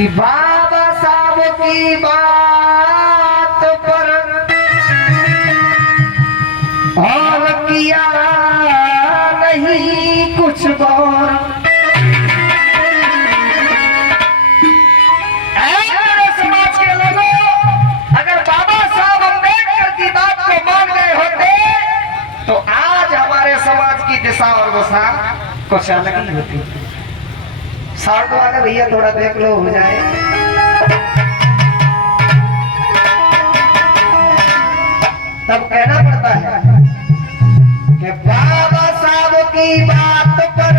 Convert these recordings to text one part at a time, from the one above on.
कि बाबा साहब की बात पर और किया नहीं कुछ और। समाज के लोगों, अगर बाबा साहब अम्बेडकर की बात को मान गए होते तो आज हमारे समाज की दिशा और दशा कुछ अलग ही होती। साउंड वाले भैया थोड़ा देख लो, हो जाए। तब कहना पड़ता है कि बाबा साहब की बात पर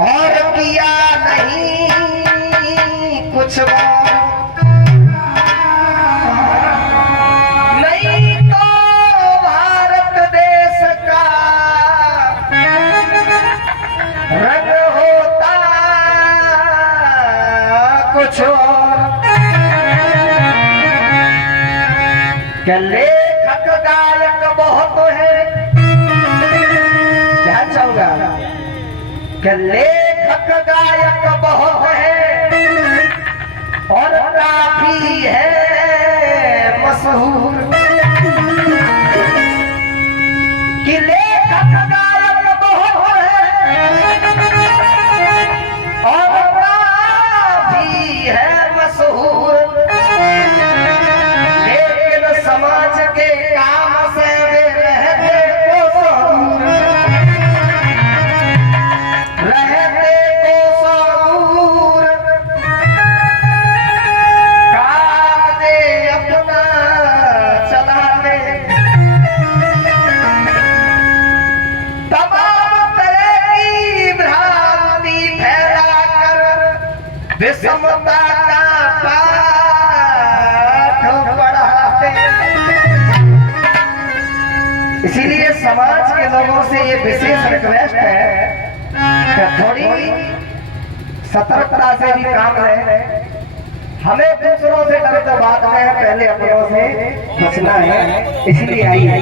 और किया नहीं कुछ और। नहीं तो भारत देश का रंग होता कुछ और। क्या लेखक गायक बहुत है, ध्यान चाहूंगा, क्या लेखक गायक बहुत है और काफी है मशहूर। कि लेखक गायक बहुत है और काफी है मशहूर, लेकिन समाज के काम से वे रहते को दूर, रहते को दूर। काम दे अपना चलाते, तमाम तरह की भ्रांति फैलाकर विषमता का पाठ पढ़ाते। इसीलिए समाज के लोगों से ये विशेष रिक्वेस्ट है कि थोड़ी सतर्कता से भी काम रहे। हमें दूसरों से डर तो बात में है, पहले अपनों से बचना है। इसलिए आइए,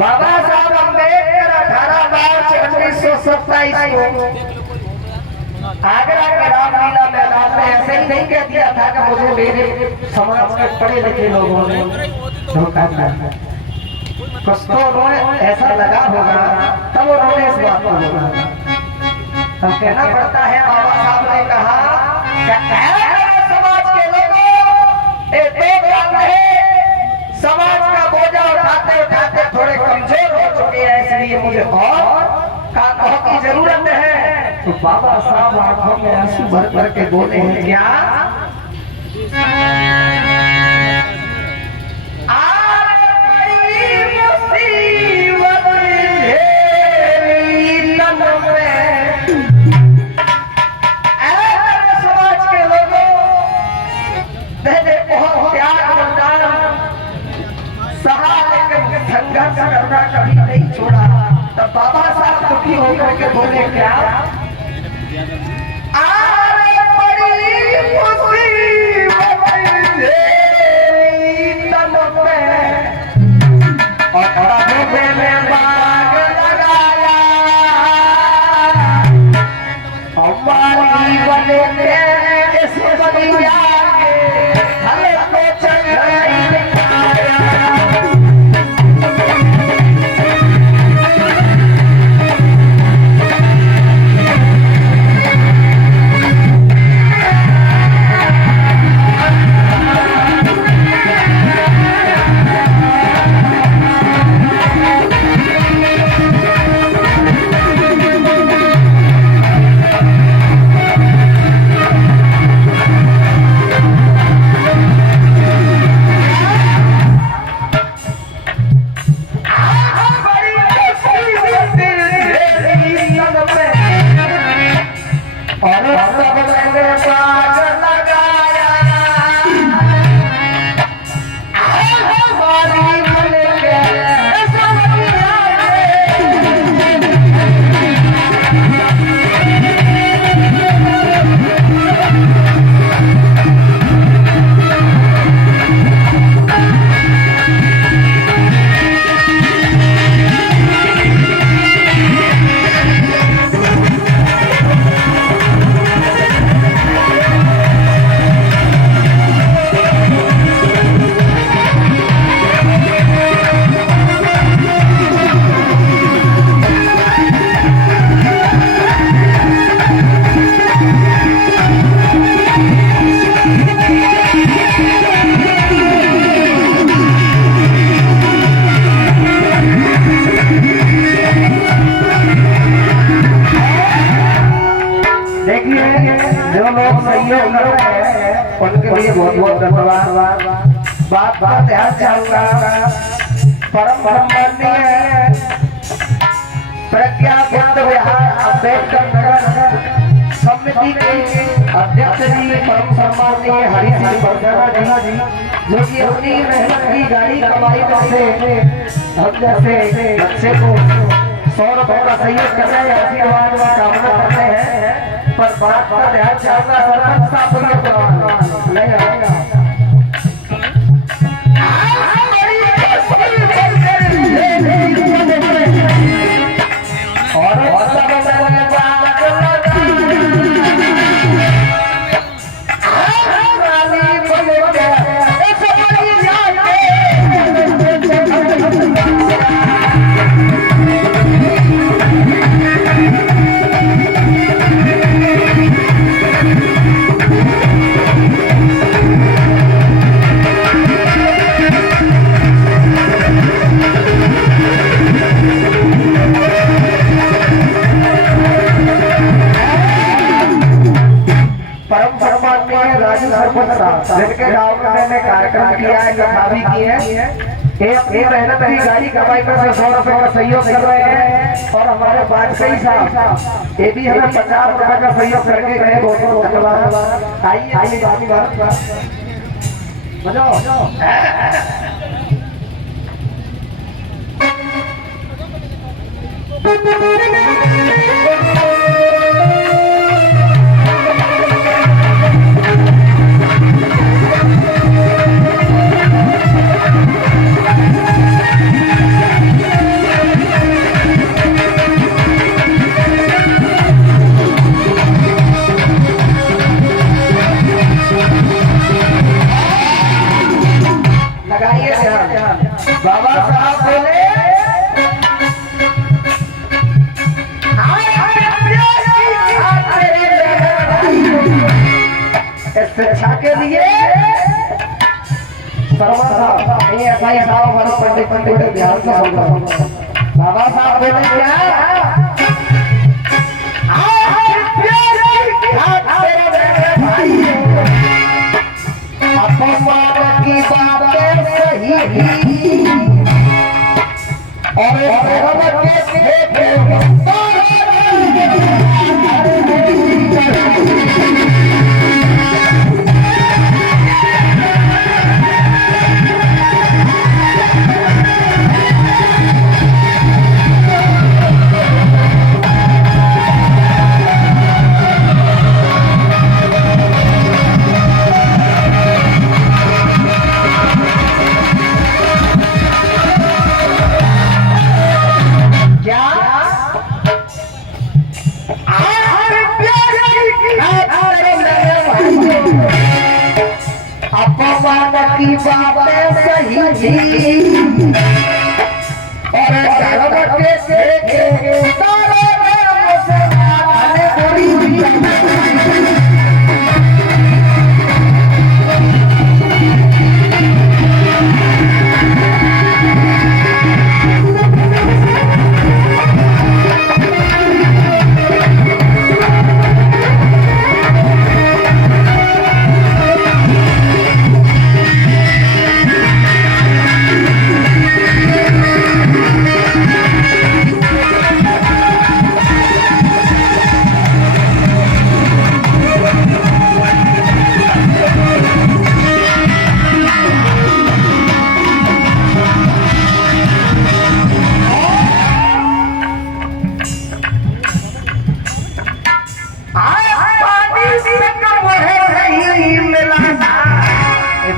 बाबा साहब अम्बेडकर 18 मार्च 1927 को आगरा के रामलीला मैदान में ऐसे ही नहीं कह दिया था कि मुझे मेरे समाज के पढ़े लिखे लोगों ने धोखा दिया। कुछ तो उन्होंने ऐसा लगा होगा, तब उन्होंने इस बात को बोला। हम कहना पड़ता है, बाबा साहब ने कहा समाज के लोगों, समाज का बोझा उठाते उठाते थोड़े कमजोर हो चुके हैं, इसलिए मुझे और कामों की जरूरत है। तो बाबा साहब आंखों में आंसू भर भर के बोले हैं, क्या समाज के लोगों, मैंने बहुत प्यार सहा, लेकिन संघर्ष करना कभी नहीं छोड़ा। तब बाबा साहब दुखी होकर के बोले, क्या सहयोग कर रहे हैं उनके लिए बहुत बहुत धन्यवाद। बात का ध्यान चाहूंगा परम सम्माननीय प्रज्ञा बुद्ध विहार अम्बेडकर नगर समिति के अध्यक्ष जी परम सम्माननीय हरि सिंह बरगना जी जो कि अपनी मेहनत की गाड़ी कमाई से हम जैसे बच्चे को 100 रुपए का सहयोग कर रहे हैं, आशीर्वाद का कामना करते हैं। पर बात का ध्यान चाहूंगा सरपंच साहब नहीं आएगा जिनके गाँव में मैंने कार्यक्रम किया है, कथा भी की है, एक मेहनत की गाड़ी कमाई में से 100 रुपए का सहयोग कर रहे हैं। और हमारे वाजपेयी साहब ये भी हमें 50 रुपए का सहयोग करके गए, बहुत बहुत धन्यवाद। आइए बात बजाओ। बाबा साहब बोले शिक्षा के लिए शर्मा साहब ये एसआई साहब हमारे पंडित ध्यान से सुन रहे। बाबा साहब बोले क्या अपमान की बातें सही और की बातें सही और धर्म के तारे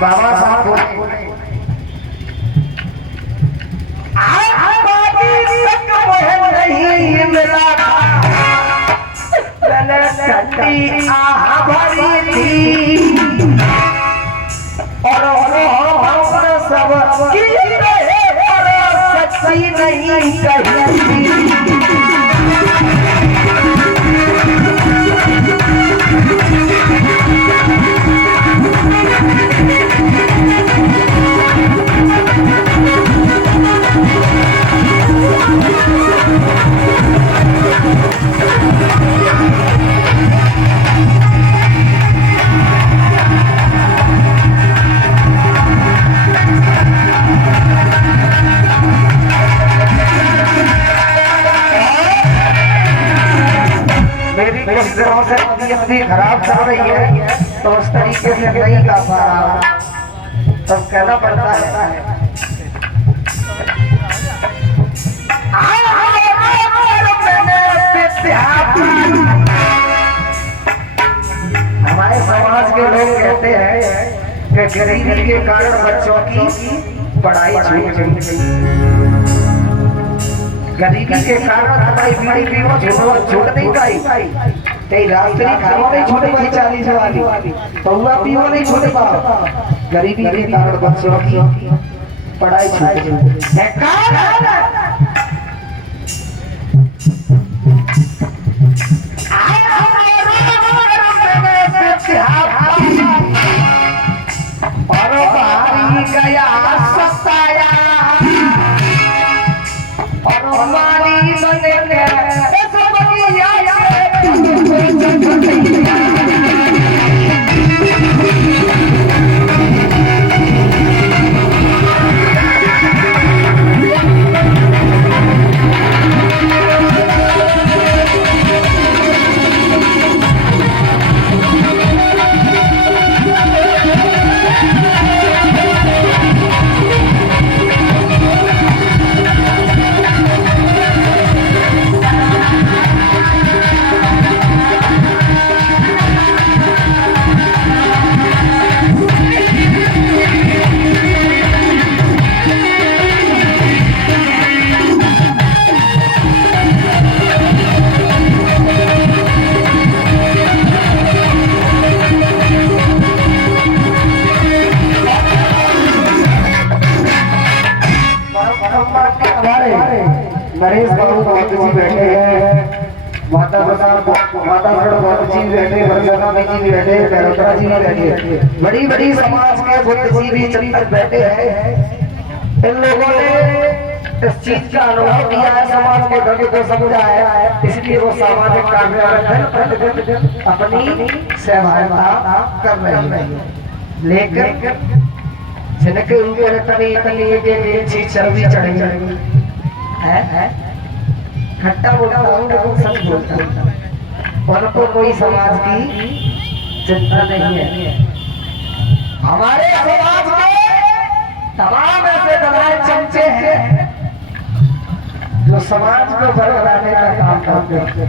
बाबा साहब बोले नहीं मिला ठंडी आह भरी थी और सब सच्ची नहीं कही दिनों से तबीयत भी खराब चल रही है तो उस तरीके से नहीं गा पा रहा, तब कहना पड़ता है हमारे समाज के लोग कहते हैं कि गरीबी के कारण बच्चों की पढ़ाई छूट गई, गरीबी के कारण हमारी बीड़ी पीना छूट नहीं पाई, कई रास्ते खाना नहीं छूट पाई, 40 वाली पौवा पीवा नहीं छूट पा, गरीबी के कारण बच्चों की पढ़ाई छूट गई। गया सताया और हमारी नरेश बाबू बहुत जी बैठे हैं, माता जी बैठे, वर्जना जी बैठे, कैरोतरा जी बैठे, बड़ी बड़ी समाज के बुद्ध जी भी चंदन बैठे हैं। इन लोगों ने इस चीज का अनुभव किया है, समाज के दर्द को समझा है, इसलिए वो सामाजिक कार्य में अपनी सहभागिता कर रहे हैं। लेकिन जिनके ऊपर तनी तनी ये चीज चर्बी चढ़ेगी है, खट्टा बोलता हूँ सच बोलता हूँ, उनको कोई समाज की चिंता नहीं है। हमारे समाज में तमाम ऐसे दलाल चमचे हैं जो समाज को बरकराने का काम करते हैं,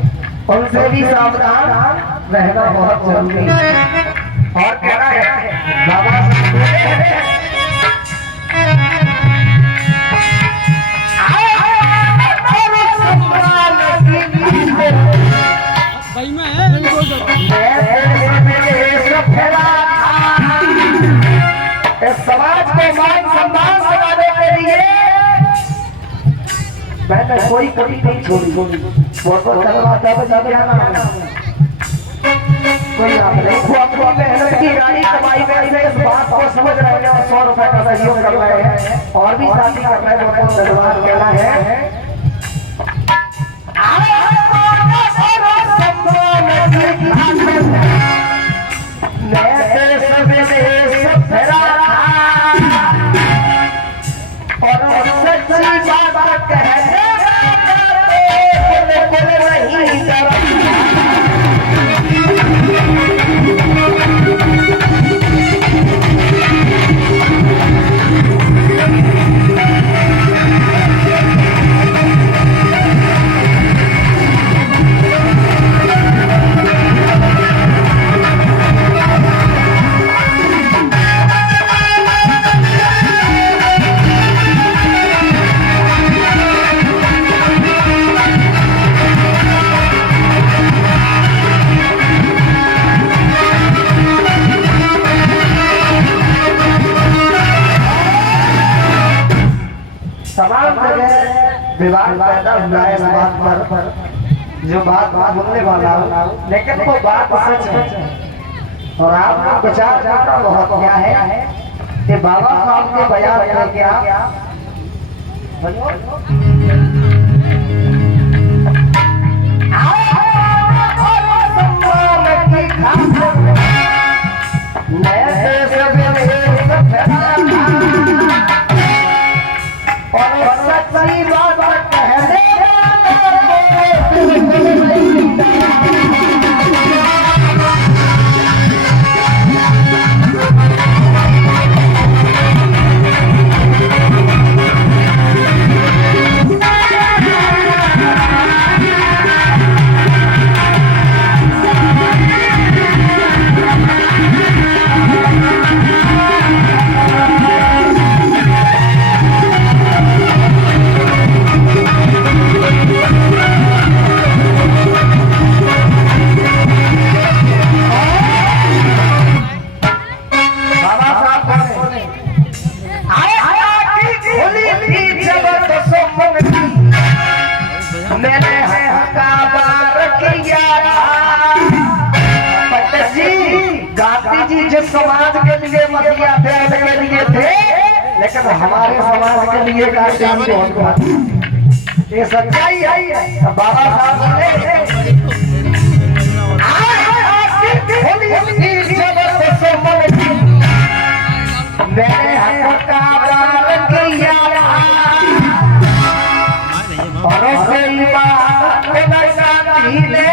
उनसे भी सावधान रहना बहुत जरूरी है। और कहना है बाबा समाज को मान सम्मान बनाने के लिए मैंने कोई कभी नहीं छोड़ी, बहुत कोई अपनी मेहनत की गाड़ी कमाई में से इस बात को समझ रहे हैं और 100 रुपए का सहयोग कर रहे हैं और भी साथी कर रहे हैं। बहुत धन्यवाद कहना है। तमाम जगह विवाद पैदा हुआ है इस बात पर, जो बात बोलने वाला हो, लेकिन वो बात सच है। और आपको विचार करना बहुत क्या है कि बाबा साहब के बयान में क्या सच्ची बात कहने मैंने हका बार किया पंडित जी। गांधी जी जिस समाज के लिए मसीहा त्याग के लिए थे, लेकिन हमारे समाज के लिए गांधी जी बहुत बात, ये सच्चाई है। बाबा साहब ने मैंने हका बार किया और उसके बाद गांधी ने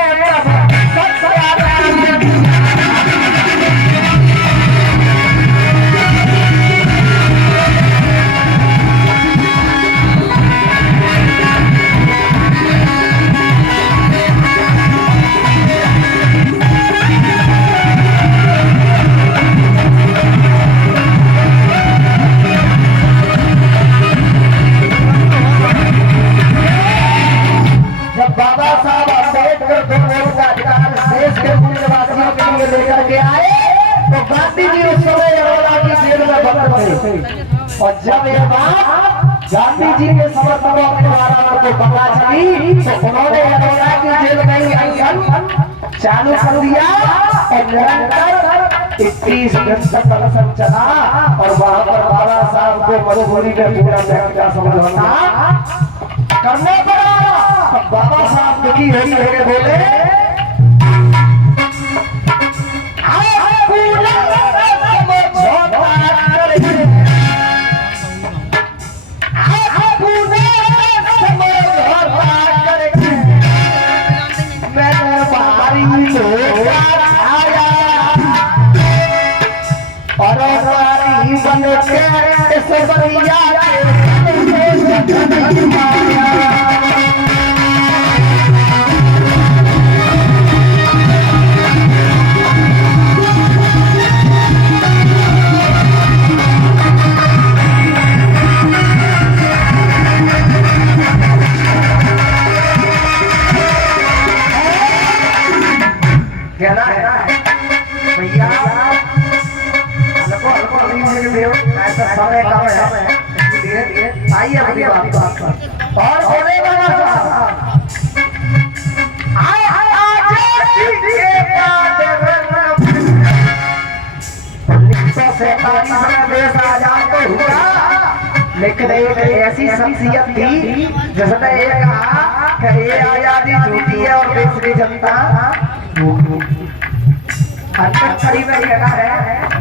बाबा साहब अम्बेडकर दोनों का अधिकार देश के मूलवासियों के लिए लेकर के आए, तो गांधी जी उस समय अरोड़ा की जेल में बंद थे। और जब ये बात गांधी जी के समर्थकों के द्वारा को पता चली, तो उन्होंने अरोड़ा की जेल में ही अनशन चालू कर दिया और निरंतर 21 दिन तक अनशन चला। और वहां पर बाबा साहब को मजबूरी में पूरा व्यक्ति का समझौता करना पड़ा। बाबा साहब दुखी होके बोले, मैंने बारी बन के बनिया कहना है भैया, ऐसा समय कम है, इसलिए आइए अभी बात पर और बोलेगा देश आजाद तो हुआ, लेकिन एक ऐसी शख्सियत थी जिसने ये कहा कि ये आजादी झूठी है और देश की जनता अंतर करीब है।